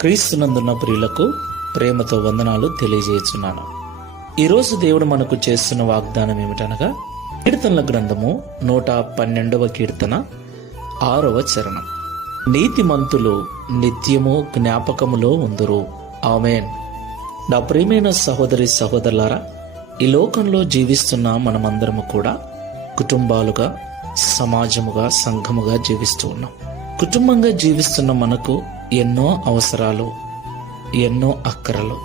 క్రీస్తునందున్న ప్రియులకు ప్రేమతో వందనాలు తెలియజేస్తున్నాను. ఈరోజు దేవుడు మనకు చేస్తున్న వాగ్దానం ఏమిటనగా, కీర్తనల గ్రంథము 112వ కీర్తన 6వ చరణం. నీతిమంతులు నిత్యము జ్ఞాపకములో ఉందురు. ఆమేన్. నా ప్రియమైన సహోదరి సహోదరులారా, ఈ లోకంలో జీవిస్తున్న మనమందరము కూడా కుటుంబాలుగా, సమాజముగా, సంఘముగా జీవిస్తూ ఉన్నాం. కుటుంబంగా జీవిస్తున్న మనకు ఎన్నో అవసరాలు, ఎన్నో అక్కరలు.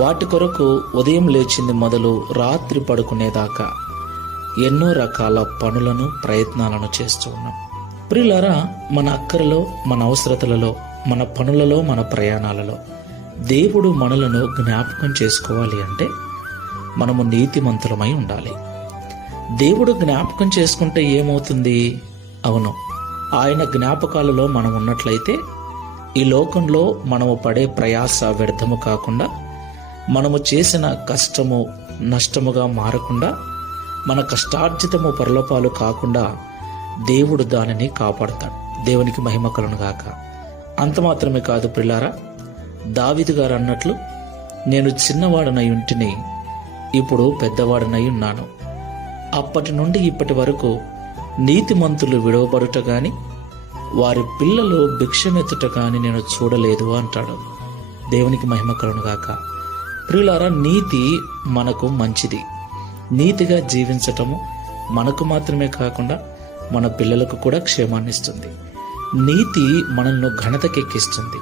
వాటి కొరకు ఉదయం లేచింది మొదలు రాత్రి పడుకునేదాకా ఎన్నో రకాల పనులను, ప్రయత్నాలను చేస్తూ ఉన్నాం. ప్రియులారా, మన అక్కరలో, మన అవసరతలలో, మన పనులలో, మన ప్రయాణాలలో దేవుడు మనలను జ్ఞాపకం చేసుకోవాలి అంటే మనము నీతిమంతులమై ఉండాలి. దేవుడు జ్ఞాపకం చేసుకుంటే ఏమవుతుంది? అవును, ఆయన జ్ఞాపకాలలో మనం ఉన్నట్లయితే ఈ లోకంలో మనము పడే ప్రయాస వ్యర్థము కాకుండా, మనము చేసిన కష్టము నష్టముగా మారకుండా, మన కష్టార్జితము పరలోపాలు కాకుండా దేవుడు దానిని కాపాడతాడు. దేవునికి మహిమ కలుగును గాక. అంత మాత్రమే కాదు ప్రియులారా, దావీదు గారు అన్నట్లు, నేను చిన్నవాడనై ఉంటిని, ఇప్పుడు పెద్దవాడనై ఉన్నాను. అప్పటి నుండి ఇప్పటి వరకు నీతిమంతులు విడవబడుట గాని, వారి పిల్లలు భిక్షమెత్తుట గాని నేను చూడలేదు అంటాడు. దేవునికి మహిమ కలుగును గాక. ప్రియులారా, నీతి మనకు మంచిది. నీతిగా జీవించటము మనకు మాత్రమే కాకుండా మన పిల్లలకు కూడా క్షేమాన్ని ఇస్తుంది. నీతి మనల్ని ఘనతకెక్కిస్తుంది.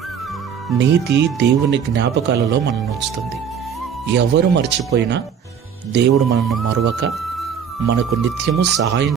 నీతి దేవుని జ్ఞాపకాలలో మనల్ని ఉంచుతుంది. ఎవరు మర్చిపోయినా దేవుడు మనల్ని మరువక మనకు నిత్యము సహాయం